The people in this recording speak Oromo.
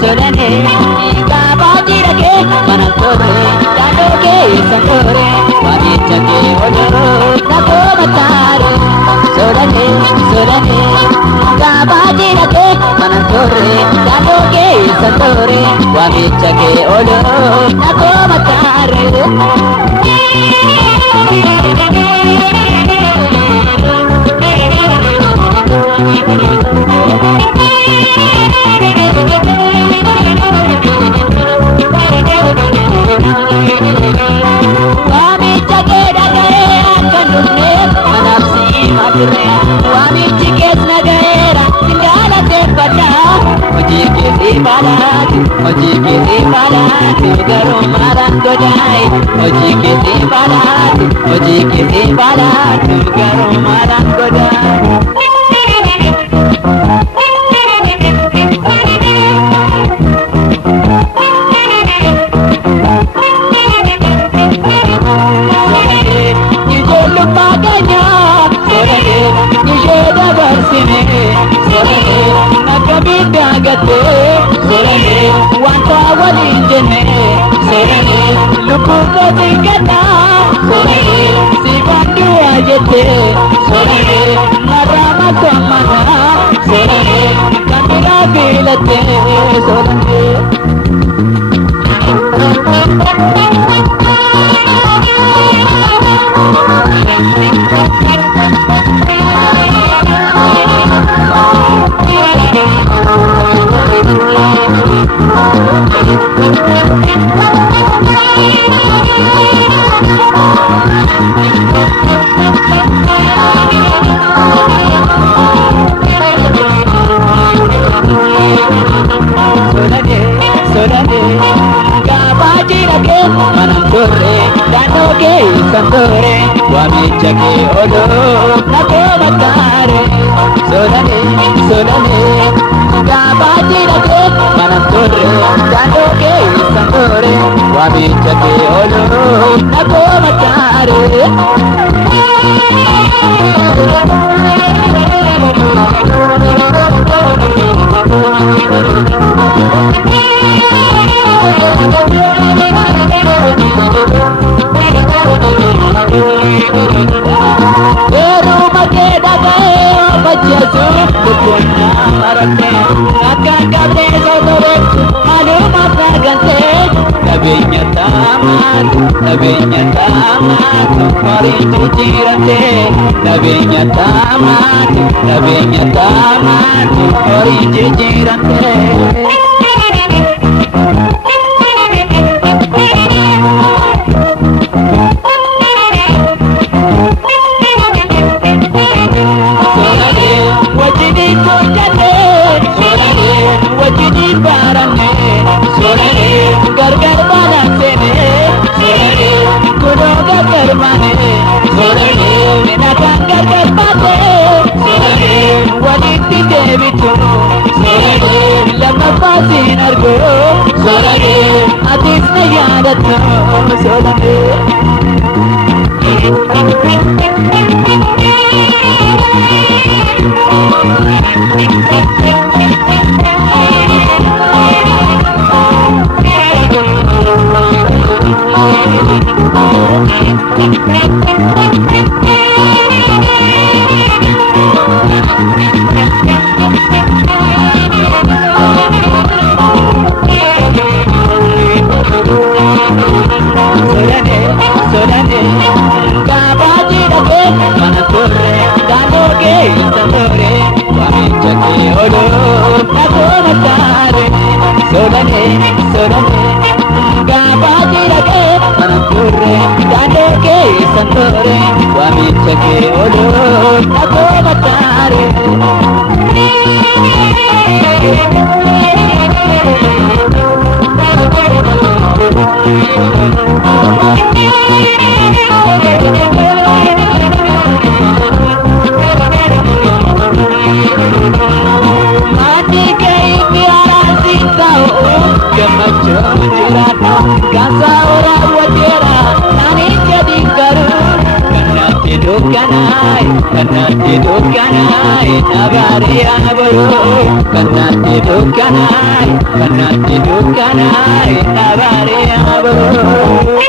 Solane, babaji rake, manakore, dadoke, sangore, wamicha ke oloro, nako matare. Solane, babaji rake, manakore, dadoke, sangore, wamicha ke oloro, nako matare. Wamicha ke dagae akan dune, manapsi madure. Wamichi ke nagaera, tingala tepada. Uji ke balat, garum marang godai. Uji ke balat, garum marang godai. Wanta walin jene, serene, lupu ko tingkata, serene, si bandu ajete, serene, marama kamana, serene, kandira bilate, serene. Solane, babaji rake, manakore, dadoke, sangore, wamicha ke oloro, nako matare. Solane, babaji rake, manakore, dadoke, sangore, wamicha ke oloro, nako matare. Rumah ke dagae bajasu, bukannya marake, akan kabre sodore, malu makan gante, nabinya tamat, mari cicirante, nabinya tamat, mari cicirante. Wajidi barane, solane, gargar banasene, solane, kudo gargar mane, solane, menakan gargar mate, solane, waliti devitu, solane, lama pasin argo, solane, atis ne yadatno, solane. Solane, babaji rake, manakore, dadoke, sangore, wamicha ke oloro, nako matare. Solane, babaji rake, manakore, dadoke, sangore, wamicha ke oloro, nako matare. Thank you. dukkanai kanatti dukkanai nabari abolo kanatti dukkanai nabari abolo